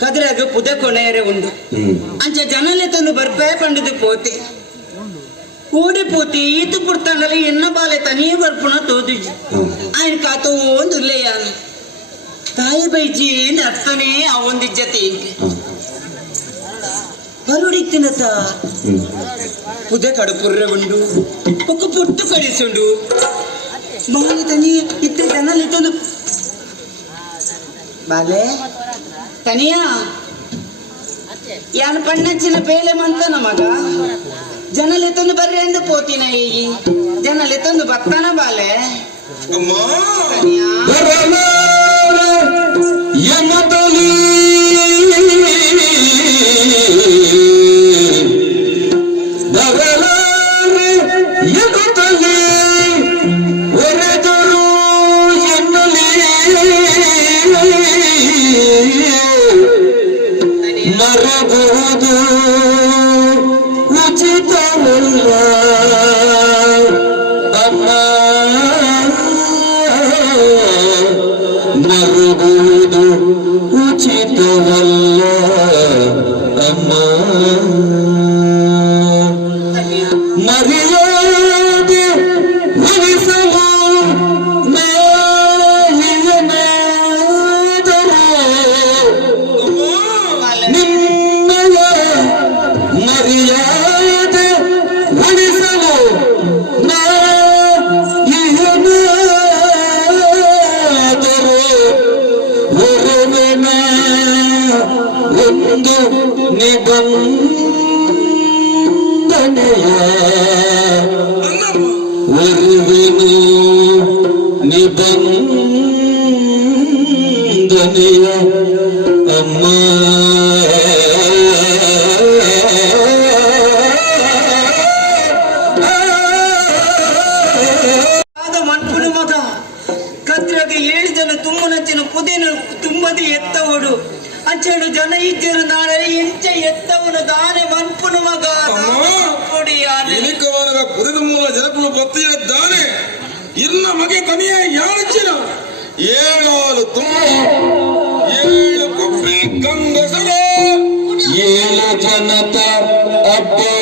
ಕದ್ರಾಗ ಪುದ ಕೊನೆಯರೆ ಉಂಡು ಅಂಚ ಜನಲೆ ತಂದು ಬರ್ಪೇ ಪಂಡದು ಪೋತೆ ಓಡಿ ಪೋತಿ ಈತು ಪುಡ್ತಾಂಡಲ್ಲಿ ಎನ್ನ ಬಾಲೆ ತನಿಯೇ ಬರ್ಪುನ ತೋದಿಜಿ ఆయన ಕಾತೋ ಒಂದು ಲೇಯಾನ ತಾಯಿ ಬೈಜಿ ಅರ್ಥನೇ ಆ ಒಂದು ಇಜ್ಜತಿ ಬರುಡಿಕ್ತಿನತ ಪುದ ಕಡುಪುರ್ರೆ ಉಂಡು ಒಕ್ಕ ಪುಟ್ಟು ಕಡಿಸುಂಡು ಬಾಲೆ ತನಿ ಇತ್ತೆ ಜನಲೆ ತಂದು ಬಾಲೆ ತನಿಯ ಯಾನ ಪಣ್ಣಚ್ಚಿನ ಬೇಲೆ ಮಂತನ ಮಗ ಜನಲೆ ತಂದು ಬರ್ರಿ ಎಂದು ಪೋತಿನ ಈ ಜನಲೆ ತಂದು ಬತ್ತಾನ ಬಾಲೆ ನರಬಹುದು ಉಚಿತವಲ್ಲ ಅಮ್ಮ ನರಬಹುದು ಉಚಿತವಲ್ಲ ಅಮ್ಮ ಮರ್ಯಾದೆ ಉಳಿಸಲು ಮರ್ಯಾದೆ ಉಳಿಸಲು ನಾಯಿಯನಾದರೂ ಹೊರವನ ಒಂದು ನಿಬಂಧನೆಯ ಹೊರವನು ನಿಬಂಧನೆಯ ಅಮ್ಮ ತುಂಬದಿ ಎತ್ತವಡು ಅಂಚೆಡು ಜನ ಇದ್ದರು ನಾಳೆ ಎಂಚ ಎತ್ತವನು ದಾನೆ ಮನ್ಪುನು ಮಗ ಪುದಿದ ಮೂಲ ಜನಪು ಬತ್ತಿದ್ದಾನೆ ಇನ್ನ ಮಗೆ ತನಿಯ ಯಾರಚ್ಚಿನ ಏಳಾಲು ತುಂಬ ಏಳು ಕೊಬ್ಬೆ ಗಂಗಸರ ಏಳು ಜನತ ಅಡ್ಡೆ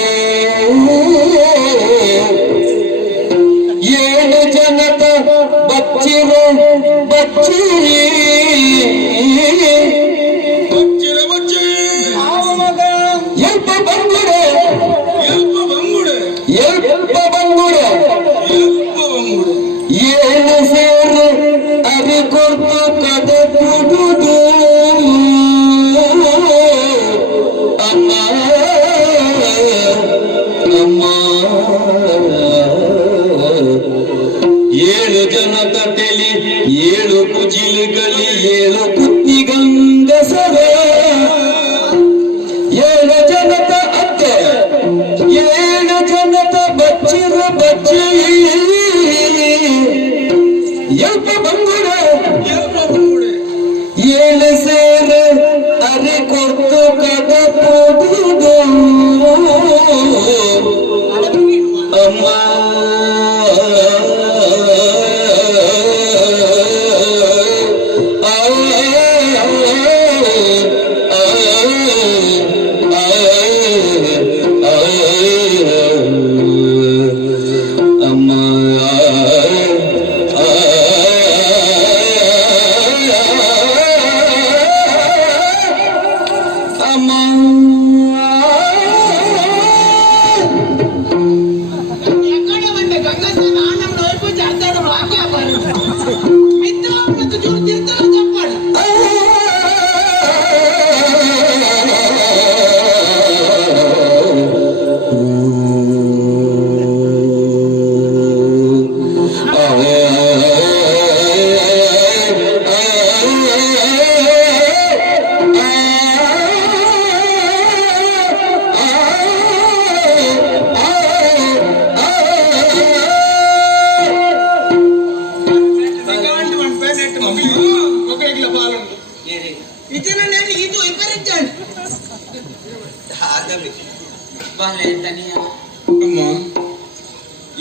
ಏಳು ಜನತ ಬಚ್ಚಿರು ಬಚ್ಚಿರಿ ಏಳು ಸೇರು ಅರಿ ಕೊಟ್ಟು ಕದ ಕುಡುದು ಅಮ್ಮ ಅಮ್ಮ ಏಳು ಜನ ತಟ್ಟೆಲಿ ಏಳು ಕುಜಿಲುಗಲಿ ಏಳು ಕುತ್ತಿ ಗಂಗಸರ ಏಳು ಜನತ ಅತ್ತೆ ಏಳು ಜನತ ಬಚ್ಚಿರ ಬಚ್ಚಿ ಏಳು ಸೇರ ಅರೆ ಕೊಟ್ಟು ಕದ ಪೋದು ಅಮ್ಮ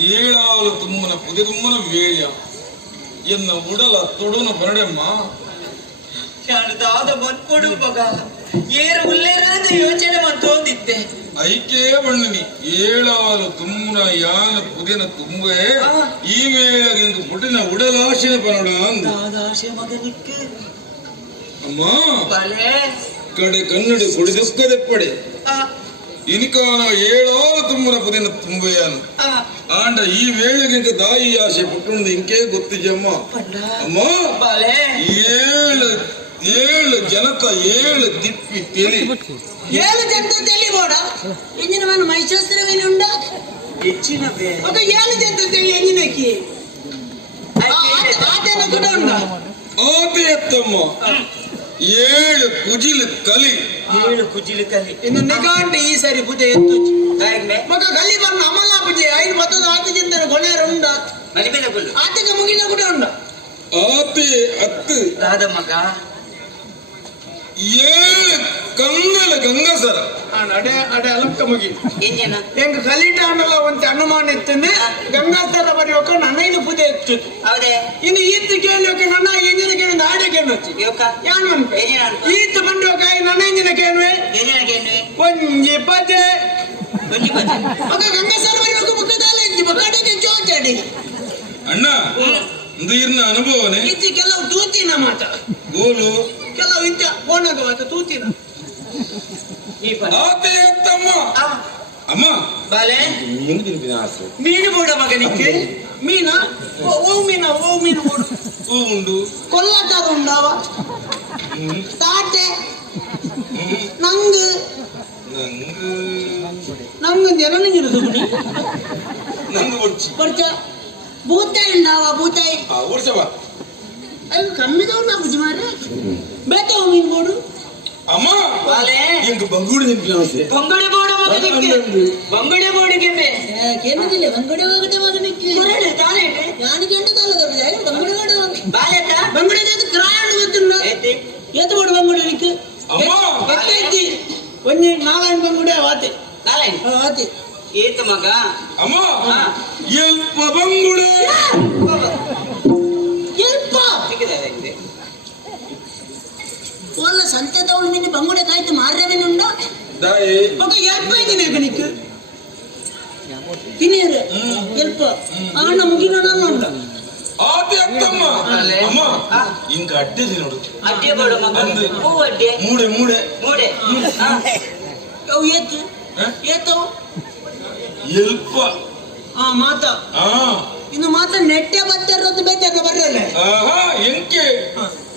ಏಳಾಲು ತುಮ್ಮನ ಪುದಿ ತುಮ್ಮನ ವೇಳ್ಯ ಎನ್ನ ಉಡಲ ತೊಡುನ ಬರಡೆಮ್ಮ ನಾನು ದಾದ ಬಂದ್ಕೊಡು ಮಗ ಏರು ಉಲ್ಲೇರಾದ ಯೋಚನೆ ಮಂತೋದಿದ್ದೆ ಐಕೆ ಬಣ್ಣನಿ ಏಳಾಲು ತುಮ್ಮನ ಯಾನ ಪುದಿನ ತುಂಬೆ ಈ ವೇಳೆಗೆ ಇಂದು ಪುಟಿನ ಉಡಲಾಶಿನ ಪನೋಡ ಅಂದ ದಾದಾಶೆ ಮಗನಿಕ್ಕೆ ಅಮ್ಮ ಬಲೆ ಕಡೆ ಕನ್ನಡಿ ಕುಡಿದುಕ್ಕದೆಪ್ಪಡೆ ಆ ಇನಿಕಾನ ಏಳಾಲು ತುಮ್ಮನ ಪುದಿನ ತುಂಬೆಯಾನು ಆ ಆಂಡ ಈ ವೇಳೆಗೆ ಇಂಕ ದಾಯಿ ಆಶೆ ಪುಟ್ಟುಂದು ಇಂಕೆ ಗೊತ್ತಿಜಮ್ಮ ಪಂಡ ಅಮ್ಮ ಬಲೆ ಏಳು ಜನತ ಏಳು ದಿಪ್ಪಿ ತೆಲಿ ఏళ్ళు జంతు తెలియబోడ ఇంజిన మన మైశస్త్రమైన ఉండ ಹೆಚ್ಚಿನ ಬೇ ఒక ఏళ్ళు జంతు తెలియ ఇంజినకి ఆటన కూడా ఉండ ಆತೆ ಎತ್ತಮ್ಮ ಏಳು ಕುಜಿಲು ಕಲಿ ಏಳು ಕುಜಿಲು ಕಲಿ ಇನ್ನು ನಿಗಾ అంటే ఈసారి బుద్ధ ఎత్తు ಹಾಗೆ ఒక గల్లి మన అమలా బుద్ధ ఆయన మొత్తం ఆట చింతన కొనేరు ఉండ ಮರಿಬೇದ ಕುಲ್ಲು ఆటగా ముగిన కూడా ఉండ ಆತೆ ಅತ್ತು ದಾದ ಮಗ ಏಳು ಕಂಗಲ ಗಂಗಸರ అడే అడే అలంక ముగి ಏನೇನ ಎಂಗ ಕಲಿಟಾನಲ್ಲ ಒಂದು ಅನುಮಾನ ಇತ್ತಂದ್ರೆ ಗಂಗಾಧರ ಬರಿ ಒಕ್ಕ ನನ್ನೈನ ಬುದ್ಧ ಎತ್ತು ಹೌದೇ ಇನ್ನು ಈತ್ ಕೇಳಿ ಒಕ್ಕ ನನ್ನ ಎಂಜಿನ ಕೇಳಿ ಆಡ ಕೇಳಿ వచ్చి ಯೋಕ ಯಾನ್ ಅನ್ಪೆ ಈತ್ ಬಂದು ಒಕ್ಕ ನನ್ನ ಎಂಜಿನ ಕೇಳುವೆ ಏನೇನಗೇನು ಒಂಜಿ ಪಜೆ ಒಂಜಿ ಬಜೆ ಒಕ್ಕ ಗಂಗಾಧರ ಬರಿ ಒಕ್ಕ ಬುಕ್ಕದಾಲೆ ಇಂಜಿ ಬಕ್ಕಡಿಗೆ ಚೋಚಾಡಿ ಅಣ್ಣ ಇದು ಇರ್ನ ಅನುಭವನೆ ಈತ್ ಕೆಲವು ತೂತಿನ ಮಾತ ಗೋಲು ಕೆಲವು ಇಂತ ಓಣಗ ಮಾತ ತೂತಿನ ಈ ಪದ ಆತೆ ಎತ್ತಮ್ಮ ಅಮ್ಮ ಬಾಲೆ ಮೀನು ತಿನ್ಪಿನ ಆಸೆ ಮೀನು ಬೂಡ ಮಗನಿಕ್ಕೆ మీనా ఓ మీనా మూడు ಉಂಡು కొల్లతారు ఉండవా తాటే నంగు నంగు జనని గిరుదుని ನಂಗೆ ಒಡ್ಚಿ పర్చ బూతాయి ఉండవా బూతాయి ಓಡ್ಸವ అయ్యో కమ్మిదో నా బుజ్జిమారే బేతో మీన్ మూడు ಅಮ್ಮ ಬಾಲೆ ಇಂಕ ಬಂಗೂಡಿ ತಿನ್ಪಿನ ಆಸೆ ಬಂಗುಡಿ ಬೂಡ ಮಗನಿಕ್ಕೆ ಬಂಗುಡಿ ಬೂಡಿಗೆ ಬೇ కేనదిలే వంగడే ఒకటే మగనికి ಕೊರಳೆ ತಾನೆ యానికంటే తల్లదవి ఆయన వంగడే వాడు ಬಾಲೆಟ వంగడే చేత క్రాయడు వస్తున్నా ಐತಿ ఎత్తబడు వంగడే నీకు ಅಮ್ಮ ఎత్తైతి కొంచెం నారాయణ వంగడే వాతే ನಾಳೆ వాతే ಏತು ಮಗ ಅಮ್ಮ ಎಲ್ಪ ಬಂಗುಡೆ ఎల్ప ಸಿಕ್ಕಿದೆ వాళ్ళ సంతే తౌలు నిన్ను బంగుడే కాయితే మారేవేని ఉండా ದಾಯಿ ఒక ఎల్ప ఇది నీకు తినేరు ఎల్ప ఆన ముగిననಲ್ಲ ఉండ ಆತೆ ಎತ್ತಮ್ಮ ಅಮ್ಮ ಇಂಕ ಅಡ್ಡೆ ನೋಡು ಅಡ್ಡೆ ಬೂಡ ಮಗ ಹೂ ಅಡ್ಡೆ ಮೂಡೆ ಮೂಡೆ ಮೂಡೆ ಅವು ಏತು ಏತು ಎಲ್ಪ ಆ ಮಾತ ಆ ಇನ್ನು ಮಾತ ನೆಟ್ಟೆ ಬತ್ತರದ್ದು ಬೇಕಲ್ಲ ಬರ್ರಲ್ಲ ಆಹಾ ಎಂಕೆ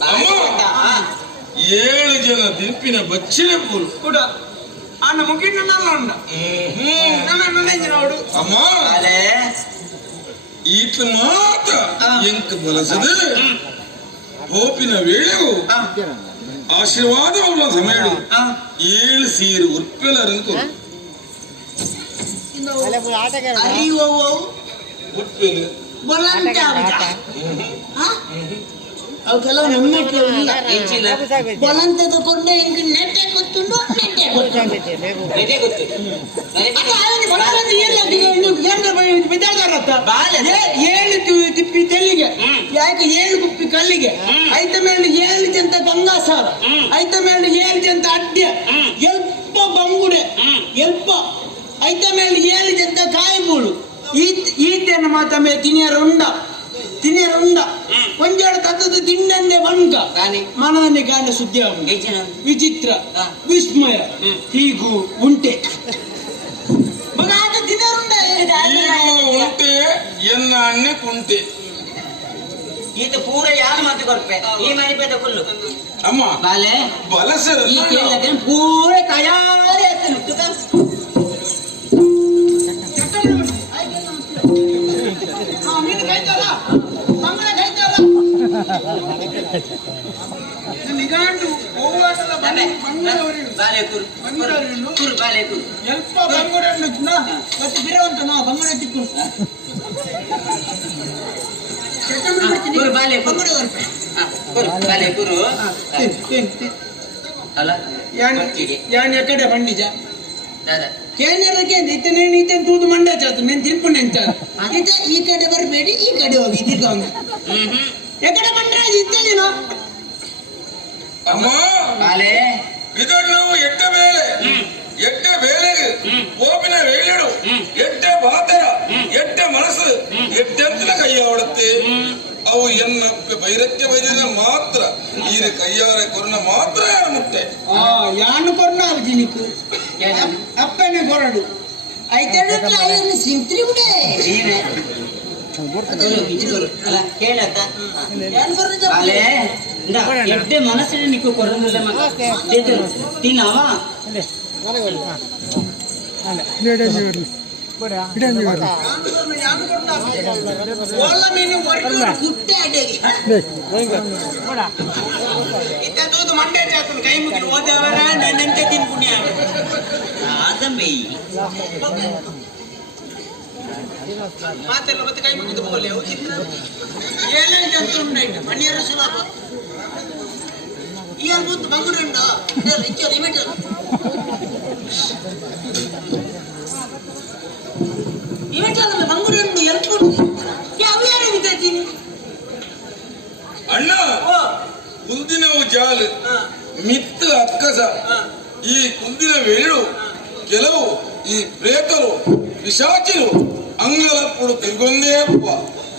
ಅಮ್ಮ ಏಳು ಜನ ದಿಪ್ಪಿನ ಬಚ್ಚಿನ ಪೂರು ಕೂಡ ಆನ ಮುಗಿನನಲ್ಲ ఉండ ನನ್ನ ನೋಡು ಅಮ್ಮ ಬಾಲೆ ಈತ ಮಾತ ಎಂಕ ಬಲಸದ ಹೋಪಿನ ವೇಳೆವು ಆಶೀರ್ವಾದವುಳ್ಳ ಸಮಯಡು ಏಳು ಸೀರು ಉತ್ಪೆಲರನ್ನು ಅಯ್ಯೋ ಉತ್ಪೆಲು ಬಲಂತ ಅವು ಕೆಲವು ನಮ್ಮೆಟ್ಟೆ ಇಲ್ಲ ಹೆಚ್ಚಿನ ಬಲಂತ ತಗೊಂಡೆ ಇಂಕ ನೆಟ್ಟೆ ಗೊತ್ತುಂಡು ನೆಟ್ಟೆ ಗೊತ್ತು ನನಗೆ ಗೊತ್ತು ಅಕ್ಕ ಅವನು ಬಲಂತ ಏನು ಬಿದ್ದಾರತ್ತ ಬಾಲೆ ಏಳು ತಿಪ್ಪಿ ತೆಲ್ಲಿಗೆ ಯಾಕೆ ಏಳು ಕುಪ್ಪಿ ಕಲ್ಲಿಗೆ ಐತ ಮೇಲೆ ಏಳು ಜಂತ ಗಂಗಾಸಾರ ಐತ ಮೇಲೆ ಏಳು ಜಂತ ಅಡ್ಡ ಎಲ್ಪ ಬಂಗುಡೆ ಎಲ್ಪ ಐತ ಮೇಲೆ ಏಳು ಜಂತ ಕಾಯಿಬೂಳು ಈತೇನ ಮಾತಮ್ಮೆ ತಿನಿಯರುಂಡ ಒಂಜಾಡ ತತ್ತದ ತಿಂಡಂಡೆ ಬಂಕ ಮನದನ್ನೇ ಕಾಂಡ ಸುದ್ದಿ ಹೆಚ್ಚಿನ ವಿಚಿತ್ರ ವಿಸ್ಮಯ ಹೀಗೂ ಉಂಟೆ ಮಗ ಆಗ ತಿನ್ನರುಂಡ ಉಂಟೆ ಎನ್ನ ಅಣ್ಣೆ ಕುಂಟೆ ಈತ ಪೂರ ಯಾರು ಮಾತು ಕೊಡ್ಪೆ ಈ ಮನೆ ಪೇದ ಫುಲ್ಲು ಅಮ್ಮ ಬಾಲೆ ಬಲಸರ ಈ ಕೇಳಕ್ಕೆ ಪೂರ ಕಯಾರಿ ಆಗ್ತದೆ ನೀನು ಕೈತಾರ ಮಂಗಳ ಕೈತಾರ ನಿಗಾಂಡು ಹೋಗುವಾಗಲ್ಲ ಬಾಲೆ ಕುರು ಕುರು ಬಾಲೆ ಕುರು ಎಲ್ಪ ಬಂಗುಡನ್ನು ಮತ್ತೆ ಬಿರವಂತ ನಾ ಬಂಗುಡ ತಿಕ್ಕು ಕುರು ಬಾಲೆ ಕುರು ಬಂಗುಡ ಬರ್ಪೆ ಕುರು ಬಾಲೆ ಕುರು ಅಲ್ಲ ಯಾನ್ ಎಕಡೆ ಬಂಡಿಜ ದಾದಾ ಕೇಂದ್ರಕ್ಕೆ ಇತನೇನು ತೂದು ಮಂಡ ಚಾತು నేను ತಿಳ್ಪು ನೆಂಚಾರು ಇತೆ ಈ ಕಡೆ ಬರಬೇಡಿ ಈ ಕಡೆ ಹೋಗಿ ಇದೀಗ ಎಕಡೆ ಬಂದ್ರೆ ಇದ್ದೆ ನೀನು ಅಮ್ಮ ಬಾಲೆ ಇದನ್ನು ನಾವು ಎಡ್ಡ ಬೇಳೆಗೆ ಗೋಪಿನ ವೇಳೆಡು ಎಡ್ಡ ಬಾತರ ಎಡ್ಡ ಮನಸ್ಸು ಎಡ್ಡಂತನ ಕೈ ಆವಡುತ್ತೆ ಅವು ಎನ್ನ ಬೈರಕ್ಕೆ ಬೈದಿನ ಮಾತ್ರ ಈ ಕೈಯಾರ ಕೊರನ ಮಾತ್ರ ಮುಟ್ಟೆ ಯಾನು ಕೊರನಾವು ಜಿನಿಕು ಅಪ್ಪನೇ ಕೊರಡು అయితే ఆయన సింత్రి కూడా ಎಡ್ಡೆ ಮನಸ್ಸಿನ ನಿಕ್ಕು ಕೊರಂದಿಲ್ಲ ತಿನ್ನವಾ వాళ్ళ మేము కుట్టే అడ్డేది ఇంత దూదు మండే చేతులు కై ముగ్గురు ఓదేవరా నేనంతే తినుకున్నాను ಮಾತೆಲ್ಲ ಮತ್ತೆ ಕೈ ಮುಗಿದು ಬೋಲೆ ಏನೇನು ಜಂತು ಉಂಟಾಯ್ತು ಮಣ್ಣಿಯರ ಸುಲಭ ಈ ಅನ್ಬುತ್ತು ಬಂಗುಡುಂಡ ಇಚ್ಚೋರು ಇಮೆಟರು ಇಮೆಟಲ್ಲ ಬಂಗುಡುಂಡು ಎಲ್ಪುಂಡು ಯಾವ ಯಾರು ವಿದ್ಯಾರ್ಥಿನಿ ಅಣ್ಣ ಕುಂದಿನವು ಜಾಲು ಮಿತ್ತು ಅಕ್ಕಸ ಈ ಕುಂದಿನ ವೇಳು ಕೆಲವು ಈ ಪ್ರೇತರು ಪಿಶಾಚಿರು ಅಂಗಲಪ್ಪುಡು ತಿರುಗೊಂದೇ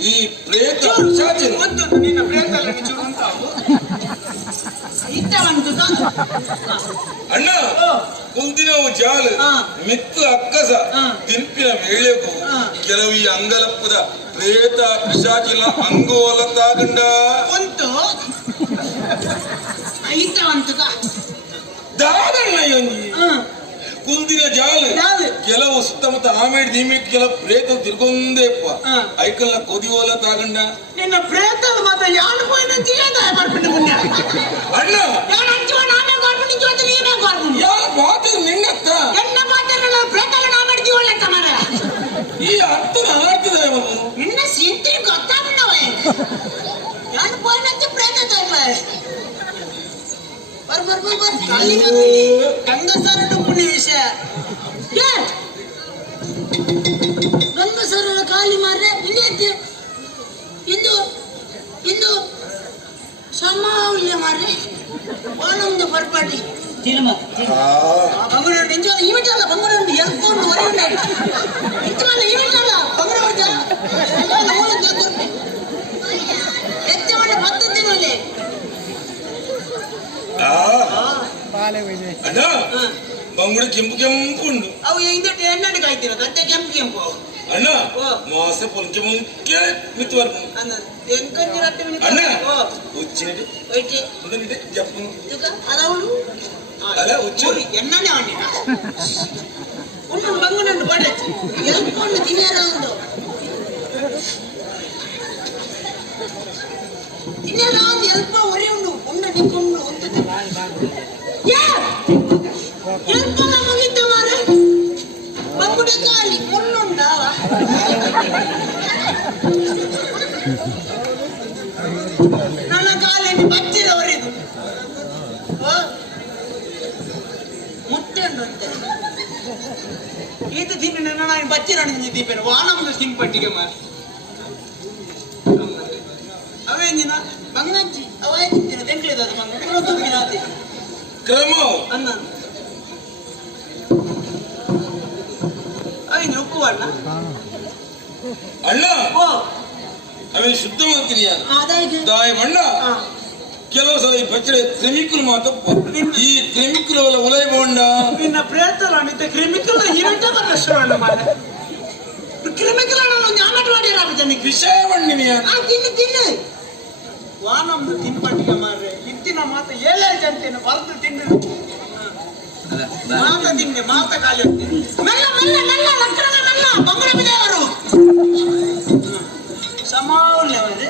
ಈ ಪ್ರೇತ ಪಿಶಾಚಿರು ನಿನ್ನ ಪ್ರೇತಲ್ಲ ಚೂರು ಉಂಟಾವು ಇತ್ತವಂತು ಅಣ್ಣ ಕುಂದಿನವು ಜಾಲು ಮಿತ್ತು ಅಕ್ಕಸ ತಿಂಪಿನ ವೇಳೆಗೂ ಕೆಲವು ಈ ಅಂಗಲಪ್ಪದ ಪ್ರೇತ ಪಿಶಾಚಿನ ಅಂಗೋಲತ್ತಾಗಂಡ ಒಂತು ಇತ್ತವಂತು ದಾದಣ್ಣ ಕುಂದಿನ ಜಾಲು ಕೆಲವು ಸುತ್ತಮುತ್ತ ಆಮೇಲೆ ದೀಮಿಟ್ ಕೆಲವು ಪ್ರೇತ ತಿರ್ಗೊಂದೇಪ್ಪ ಐಕಲ್ನ ಕೊದಿಯೋಲ ತಾಗಂಡ ನಿನ್ನ ಪ್ರೇತದ ಮಾತ್ರ ಯಾರು ಪೋಯಿನ ಜಿಯಾದ ಬರ್ಬಿಟ್ಟು ಮುಂದೆ ಅಣ್ಣ ಯಾರು ಅಂಚುವ ನಾನೇ ಬರ್ಬಿಟ್ಟು ಜೊತೆ ನೀನೇ ಬರ್ಬಿಟ್ಟು ಯಾರು ಮಾತು ನಿನ್ನತ್ತ ಎನ್ನ ಮಾತಲ್ಲ ಪ್ರೇತಲ್ಲ ನಾ ಮಾಡಿದೀವಿ ಒಳ್ಳೆ ತಮರ ಈ ಅರ್ಥನ ಅನಾರ್ಥದ ನಿನ್ನ ಸಿಂತ್ರಿ ಗೊತ್ತಾಗ್ಬಿಟ್ಟವೆ ಯಾರು ಪೋಯಿನ ಪ್ರೇತ ತೋರ್ಲ ಬರ್ ಕಾಲಿ ಗಂಗಸರ ಪುಣ್ಯ ವಿಷಯ ಗಂಗಸರ ಖಾಲಿ ಮಾರ್ರೆ ಇನ್ನೇತಿ ಇಂದು ಸಮಾವ್ಯ ಮಾರ್ರೆ ಓಣಂದು ಬರ್ಪಾಟಿ ಬಂಗುಡು ನಿಂಜ ಇವಿಟಲ್ಲ ಬಂಗುಡು ಎಲ್ಕೊಂಡು ಹೊರಗೆ ಇಂಚಲ್ಲ ಇವಿಟಲ್ಲ ಬಂಗುಡು ಹೊರಜ ಎತ್ತಿ ಮಾಡಿ 10 ದಿನದಲ್ಲಿ ಅಣ್ಣ ಬಂಗುಡು ಕೆಂಪು ಉಂಡು ಅವು ಹಿಂದೆ ಎಣ್ಣೆ ಕಾಯ್ತಿರೋ ಗದ್ದೆ ಕೆಂಪು ಅಣ್ಣ ಮಾಸ ಪೊಂಕೆ ಮುಂಕೆ ಮಿತ್ತು ಬರ್ಕೊಂಡು ಅಣ್ಣ ಉಚ್ಚಿನಡಿ ಒಂದನಿಡೆ ಜಪ್ಪನು ಅದವಳು ಅಲ್ಲ ಉಚ್ಚೂರಿ ಎಣ್ಣೆ ಮಾಡಿನ ಉಂಡು ಬಂಗುನಂಡು ಬಡ ಎಲ್ಕೊಂಡು ತಿನ್ಯಾರ ಒಂದು ತಿನ್ಯಾರ ಒಂದು ಎಲ್ಪ ಒರೆ ಉಂಡು ಉಂಡ ನಿಕ್ಕೊಂಡು ಒಂದು ಎಲ್ಪ ನಮಗಿದ್ದ ಮಾರ ಬಂಗುಡೆ ಕಾಲಿ ಮುಳ್ಳುಂಡಾವ ನನ್ನ ಕಾಲಿನ ಬಚ್ಚಿರವರಿದು ಮುಟ್ಟೆಂಡು ಅಂತೆ ಇದು ತಿನ್ನ ನಾನು ಬಚ್ಚಿರಣಿಂದ ದೀಪೇನು ವಾನಮ್ದು ಸಿಂಪಟ್ಟಿಗೆ ಮಾರ ಅವೇಂದಿನ ಮಂಗನಜ್ಜಿ ಅವಾಯ್ತಿನ ತೆಂಕ್ಳಿದ ಮಂಗ ಕ್ರಮ ಅನ್ನ ಅವೇನು ಉಪ್ಪುವಣ್ಣ ಅಣ್ಣ ಓ ಅವನು ಶುದ್ಧ ಮಾಡ್ತೀನಿ ಅದಾಗಿ ದಾಯ ಮಣ್ಣ ಕೆಲವು ಸಲ ಈ ಪಚ್ಚಡೆ ಕ್ರಿಮಿಕಲ್ ಮಾತಪ್ಪ ಈ ಕ್ರಿಮಿಕಲ್ ಉಲೈ ಬೋಂಡ ನಿನ್ನ ಪ್ರೇತಲ್ಲ ನಿಂತ ಕ್ರಿಮಿಕಲ್ ಇವೆಂಟ ಬರಲ್ಲ ಮಾರ ಕ್ರಿಮಿಕಲ್ ಒಂದು ಆಮಟ್ ಮಾಡಿರ ವಿಷಯ ಬಣ್ಣಿನಿ ತಿನ್ನು ವಾನಮ್ದು ತಿನ್ಪಟ್ಟಿಗೆ ಮಾರ್ರೆ ಇತ್ತಿನ ಮಾತ ಏಳೇ ಜಂತೇನು ಬರೆದು ತಿನ್ನು ಮಾತ ತಿನ್ನೆ ಮಾತ ಖಾಲಿ ಮೆಲ್ಲ ಮೆಲ್ಲ ಮೆಲ್ಲ ಲಕ್ಕಣದ ಮೆಲ್ಲ ಬಂಗುಳ ಬಿದೆಯವರು ಸಮಾವಳಿ ಅವರದು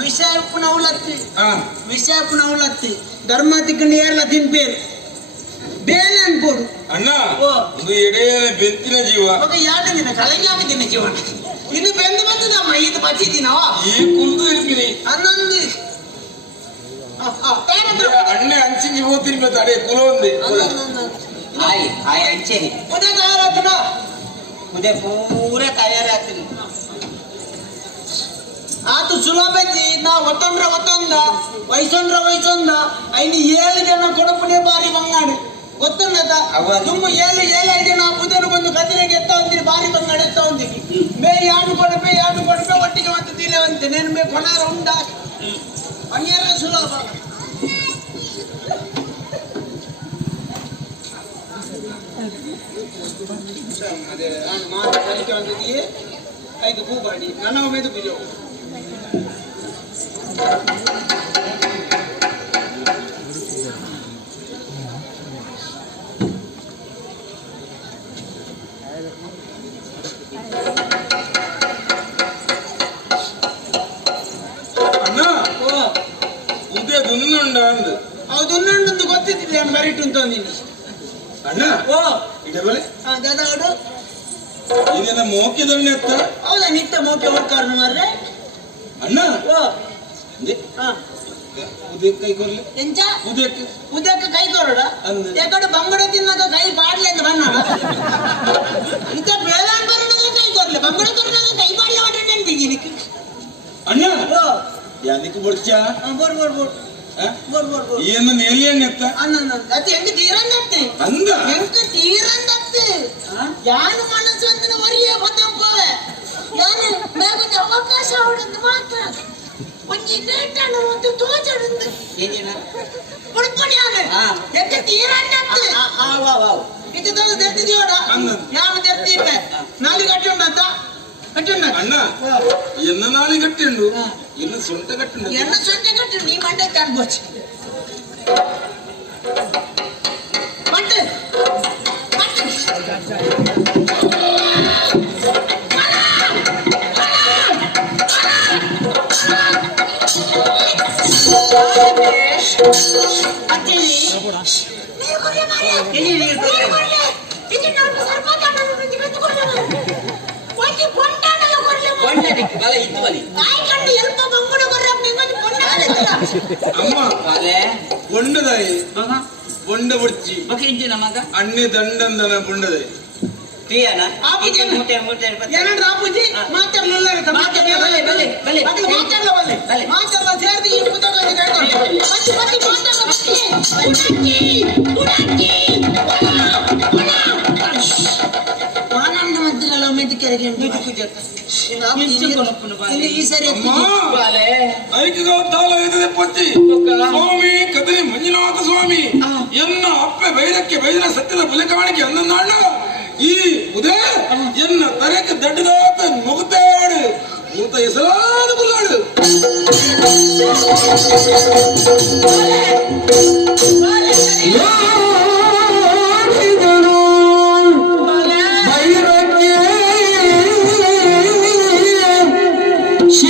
ವಿಷಯಪ್ಪನ ಅವಲತ್ತಿ ಧರ್ಮ ತಿಕ್ಕಂಡು ಏರ್ಲ ತಿನ್ಪೇರು ಬೇಲೆ ಅನ್ಬೋದು ಅಣ್ಣ ಒಂದು ಎಡೆಯ ಬೆಂತಿನ ಜೀವ ಎರಡು ದಿನ ಕಲಂಗಿ ಹಾಕಿದ್ದೀನಿ ಜೀವನ ಇದು ಬೆಂದು ಬಂದದಮ್ಮ ಇದು ಬಚ್ಚಿದ್ದೀನವ ಈ ಕುಂದು ಇರ್ತೀನಿ ಅನ್ನೊಂದು ಅಣ್ಣೆ ಅಂಚಿಗೆ ಹೋಗ್ತೀನಿ ಮತ್ತೆ ಅಡೆ ಕುಲ ಒಂದೇ ಆಯ್ ಅಂಚೆನಿ ಉದಯ ತಯಾರಾತನ ಉದಯ ಪೂರ ತಯಾರಾಗ್ತೀನಿ ಆತು ಸುಲಭ ಐತಿ ನಾ ಒತ್ತೊಂದ ವಯಸ್ಸೊಂದ ಐನಿ 7 ಜನ ಕೊಡಪನೆ ಬಾರಿ ಬಂಗಾಡು ಗೊತ್ತುಂಡದ ತುಂಬ 7 ಜನ ಬುಧನು ಬಂದು ಕದಿರೆಗೆ ಎತ್ತ ಒಂದಿನಿ ಬಾರಿ ಬಂಗಾಡು ಎತ್ತ ಒಂದಿನಿ ಮೇ ಯಾನು ಕೊಡಪೆ ಒಟ್ಟಿಗೆ ಮತ್ತೆ ತಿಲೇವಂತೆ ನೇನು ಮೇ ಕೊನಾರ ಉಂಡ ಹಂಗೆಲ್ಲ ಸುಲಭ ಅದೇ ನಾನು ಮಾತು ಕಲಿಕೆ ಅಂತಿದ್ದೀವಿ ಐದು ಹೂ ಬಾಡಿ ನನ್ನ ಮೇದು ಪೂಜೆ ಅಣ್ಣ ಉದೇ ದುನ್ನುಂಡ ಅಂದ್ ಅವು ದುನ್ನೊಂದು ಗೊತ್ತಿದ್ದಿಲ್ಲ ನಾನು ಬರಿಟ್ಟು ಅಂತ ಅಂದಿನಿ ಅಣ್ಣ ಓ ಇಡಬಲೆ ದಾದಾಡು ಇದೇನ ಮೋಕಿದವನೇ ಎತ್ತ ಹೌದಾ ನಿತ್ಯ ಮೋಕೆ ಹೋಗ್ಕಾರ ಮಾರ್ರೆ ಅಣ್ಣ ಓ ಅಂದೆ ಹಾ ಉದಯಕ್ಕೆ ಕೈ ಕೊರ್ಲಿ ಎಂಚ ಉದಯಕ್ಕೆ ಕೈ ಕೊರಡ ಅಂದೆ. ಯಾಕಡೆ ಬಂಗಡ ತಿನ್ನಾಗ ಕೈ ಬಾಡ್ಲೆ ಅಂತ ಬನ್ನಡ ಇಂತ ಬೇಲಾನ್ ಬರೋಣ ಕೈ ಕೊರ್ಲೆ ಬಂಗಡ ಕೊರನಾಗ ಕೈ ಬಾಡ್ಲೆ ಹೊಟ್ಟೆ ನೆನ್ಪಿದ್ದೀನಿ ಅಣ್ಣ ಓ ಯಾದಕ್ಕೆ ಬರ್ಚ ಬೋರ್ ಏನು ನೆಲ್ಲಿ ಎತ್ತ ಅದು ಹೆಂಗ ತೀರಂದತ್ತೆ ಅಂದ ಹೆಂಗ ತೀರಂದತ್ತೆ ಯಾನು ಮನಸ್ಸು ಅಂತ ವರಿಯ ಬದಂಪವೆ ಯಾನು ಬೇಗದ ಅವಕಾಶ ಅವಳಂದು ಮಾತ್ರ ಒಂಜಿ ನೇಟನ್ನು ಒಂದು ತೋಜಡುಂದು ಉಡುಪಣಿಯಾನೆ ಹೆಂಗ ತೀರಂದತ್ತೆ ಇದು ತಂದು ತೆತ್ತಿದೀವಡ ಯಾನು ತೆತ್ತಿಪ್ಪೆ ನಾಲಿ ಗಟ್ಟಿ ಉಂಡಂತ ಅಣ್ಣ ಎನ್ನ ನಾಳೆ ಗಟ್ಟಿಂಡು ಇನ್ನು ಸೊಂಟ ಗಟ್ಟಿಂಡು ಎನ್ನ ಸೊಂಟ ಗಟ್ಟಿ ನೀ ಮಂಡೆ ಅನ್ಬೋಚ್ ಮತ್ತೆ ಅಮ್ಮ ಬೊಂಡದಾಯಿ ಬೊಂಡ ಬುಡ್ಚಿ ಅಣ್ಣೆ ದಂಡಂದನ ಬೊಂಡದಾಯಿ ರಾಪೂಜಿ ಮಾತಾಡ್ಲಿಲ್ಲ ಸೇರಿದ ಈ ಪುಸ್ತಕ ಆನಂದ ಮಧ್ಯಲ್ಲ ಮೆದಿಕೆರೆಗೆ ಈ ಸರಿ ಐಕ್ಯದ ತಾಲ ಇದೆ ಪತ್ತಿ ಸ್ವಾಮಿ ಕದರಿ ಮಂಜುನಾಥ ಸ್ವಾಮಿ ಎನ್ನ ಅಪ್ಪೆ ಬೈರಕ್ಕೆ ಬೈರ ಸತ್ಯದ ಬಲೆ ಕಾಣಿಕೆ ಅಂದನಾಡ ಈ ಉದಯ ಎನ್ನ ತರಕ್ಕೆ ದಡ್ಡದಾತ ಮುಗುತ್ತಾಡು ಮೂತ ಹೆಸರಾದ ಬುಲ್ಲಾಡು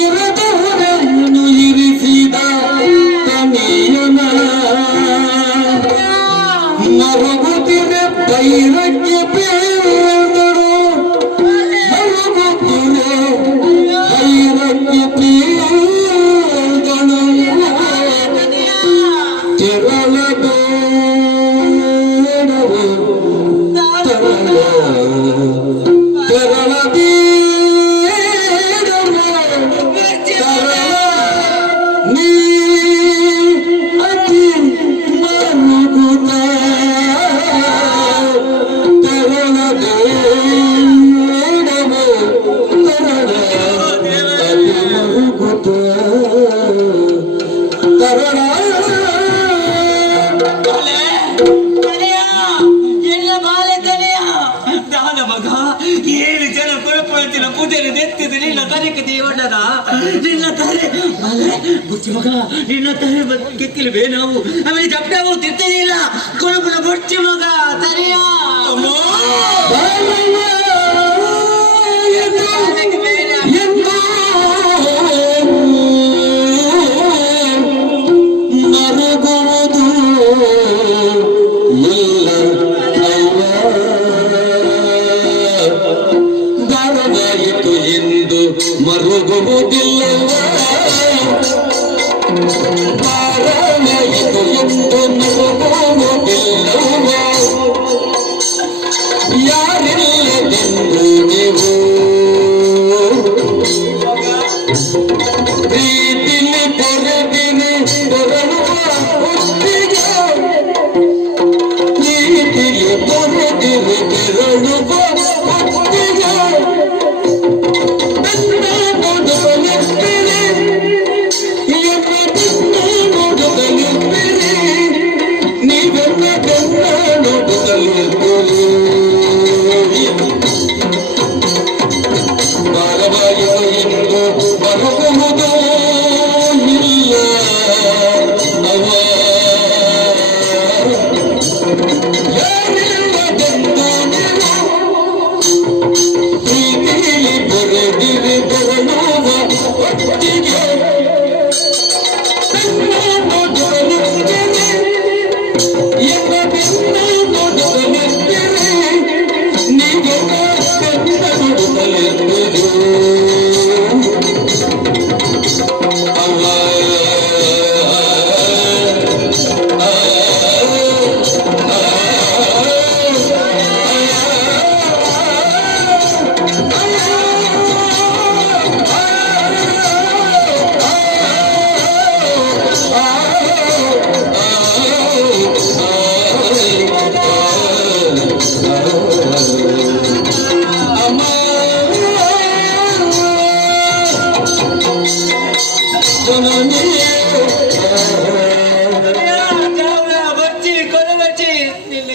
ಶಿರದವರನ್ನು ಇರಿಸಿದ ತನಿಯನ ಮರುಗುತ್ತಿರೆ ಬೈರಕ್ಕೆ ಬೇದರು ಮರುಗುತ್ತಿರೆ ಬೈರಕ್ಕೆ ಬೇದರು ತೆರಳಬೇಡರು ತೆರಳಬೇ ನಿನ್ನ ತಲೆ ಕೆಕ್ಕಿಲ್ವೇ ನಾವು ಆಮೇಲೆ ಜಪ್ಟಾವು ತಿರ್ತಿಲ್ಲ ಕೊಳಪುರ ಬೊಚ್ಚಿ ಮಗ ತಲೆಯ ಮರುಗುವುದು ಇಲ್ಲ ದಾರವಾಯಿತು ಎಂದು ಮರುಗುವುದಿಲ್ಲವ ದಾರವಾಯಿತು ಎಂದು ಮರುಗುವುದಿಲ್ಲವ ಯಾರಿಲ್ಲದೆಂದು ನೀವು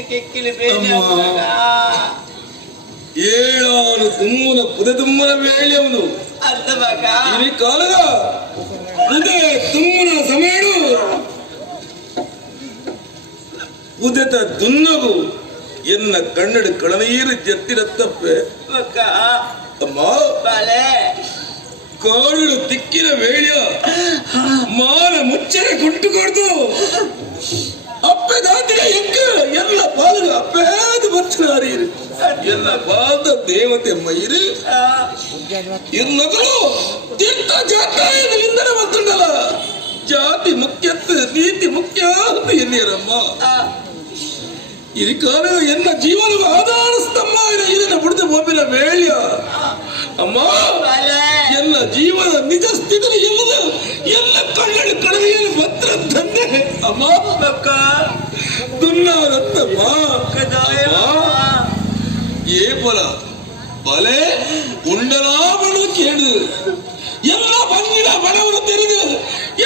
ಕೆಕ್ಕಿಲಿ ಬೇನೆ ಅಮ್ಮ. ಏಳಾನು ತುಮ್ಮನ ಪುದೆ ತುಮ್ಮನ ವೇಳೆ ಅವನು ಅರ್ಧ ಮಗ ಈ ಕಾಲದ ಪುದೆ ತುಮ್ಮನ ಸಮಯಡು ಪುದೆತ ದುನ್ನಗು ಎನ್ನ ಕಣ್ಣಡು ಕಳನೀರು ಜತ್ತಿರತ್ತಪ್ಪೆ ಮಗ ಅಮ್ಮ ಬಾಲೆ ಕಾಳು ತಿಕ್ಕಿನ ವೇಳೆಯ ಮಾನ ಮುಚ್ಚನೆ ಕುಂಟು ಕೊಡ್ದು ಅಪ್ಪೆ ದಾತಿನ ಎಕ್ಕ ಎಲ್ಲ ಪಾದ ಅಪ್ಪೇದು ಬರ್ತಾರೆ ಎಲ್ಲ ಪಾದ ದೇವತೆ ಮೈರಿ ಇರ್ನಗರು ತಿಂತ ಜಾತಿಯಿಂದ ಬರ್ತುಂಡಲ್ಲ ಜಾತಿ ಮುಖ್ಯತ್ತು ನೀತಿ ಮುಖ್ಯ ಅಂತ ಎನ್ನಿರಮ್ಮ ಈ ಕಾಲ ಎನ್ನ ಜೀವನದ ಆಧಾರ ಸ್ತಂಭ ಇದನ್ನ ಬಿಡದೆ ಒಬ್ಬಿನ ವೇಳ್ಯ ಅಮ್ಮ ಎಲ್ಲ ಜೀವನ ನಿಜ ಸ್ಥಿತಿ ಎಲ್ಲ ಕಣ್ಣಲ್ಲಿ ಕಡವೆಯಲ್ಲಿ ಭದ್ರ ತಂದೆ ಅಮ್ಮ ದುನ್ನಾರತ್ತಮ್ಮ ಏ ಫಲ ಬಲೆ ಉಂಡಲಾಬಳು ಕೇಳು ಎಲ್ಲ ಬಂಗಿನ ಬಡವರು ತೆರೆದು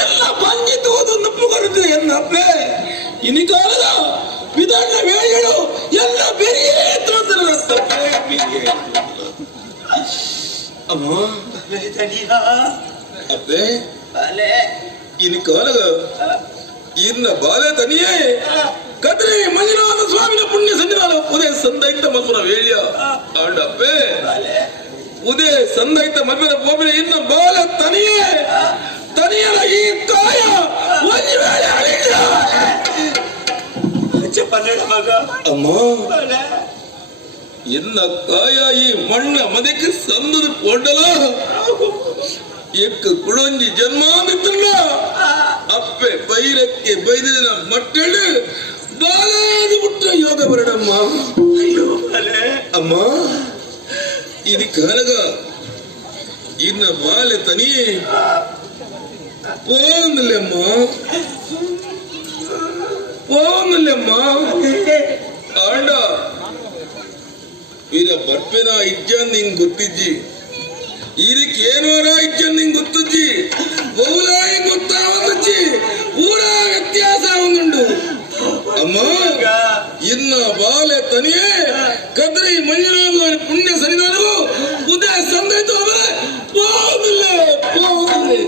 ಎಲ್ಲ ಬಂಗಿ ತೋದು ನುಪ್ಪು ಕೊಡುತ್ತೆ ಎನ್ನಪ್ಪೆ ಇನಿ ಕಾಲದ ವಿಧಾನ ವೇಳೆಗಳು ಎಲ್ಲ ಬೆರಿಯೇ ಅಮ್ಮ ಅಪ್ಪೆ ಇನಿ ಕಾಲದ ಇನ್ನ ಬಾಲೆ ತನಿಯೇ ಕದ್ರಿ ಮಂಜುನಾಥ ಸ್ವಾಮಿನ ಪುಣ್ಯ ಸನ್ನಿಧಾನ ಉದಯ ಸಂದೈತ ಮಗುನ ವೇಳ್ಯ ಆಂಡಪ್ಪೆ ಉದಯ ಸಂದೈತ ಮಗುನ ಬೋಬಿನ ಇನ್ನ ಬಾಲ ತನಿಯೇ ತನಿಯನ ಈ ಕಾಯ ಒಂದು ವೇಳೆ ಅಳಿಲ್ಲ ಮಗ ಅಮ್ಮ ಎನ್ನ ಕಾಯ ಈ ಮಣ್ಣ ಮದಕ್ಕೆ ಸಂದದ ಕೊಡ್ಡಲ ಎಕ್ಕ ಕುಡೊಂಜಿ ಜನ್ಮಾಂದಿತ್ತಲ್ಲ ಅಪ್ಪೆ ಬೈರಕ್ಕೆ ಬೈದಿನ ಮಟ್ಟಳು ಬಾಲಾದಿ ಬಿಟ್ಟ ಯೋಗ ಬರಡಮ್ಮ ಅಯ್ಯೋ ಬಾಲೆ ಅಮ್ಮ ಇದು ಕಾಲಗ ಇನ್ನ ಬಾಲೆ ತನಿ போகலம்மா ಆಂಡ ಇರ ಬರ್ಪೆನ ಇಜ್ಜನ್ ನಿಂಗ್ ಗೊತ್ತಿಜ್ಜಿ ಇದಕ್ಕೇನೋರ ಇಜ್ಜನ್ ನಿಂಗ್ ಗೊತ್ತಜ್ಜಿ ಬಹುಲಾಯಿ ಗೊತ್ತಾವಂದಜ್ಜಿ ಪೂರಾ ವ್ಯತ್ಯಾಸ ಒಂದುಂಡು ಅಮ್ಮ ಇನ್ನ ಬಾಲೆ ತನಿಯೇ ಕದ್ರಿ ಮಂಜುನಾಥ ಪುಣ್ಯ ಸನ್ನಿಧಾನವು ಉದಯ ಸಂದೈತು ಹೋಗಲೇ ಹೋಗಲೇ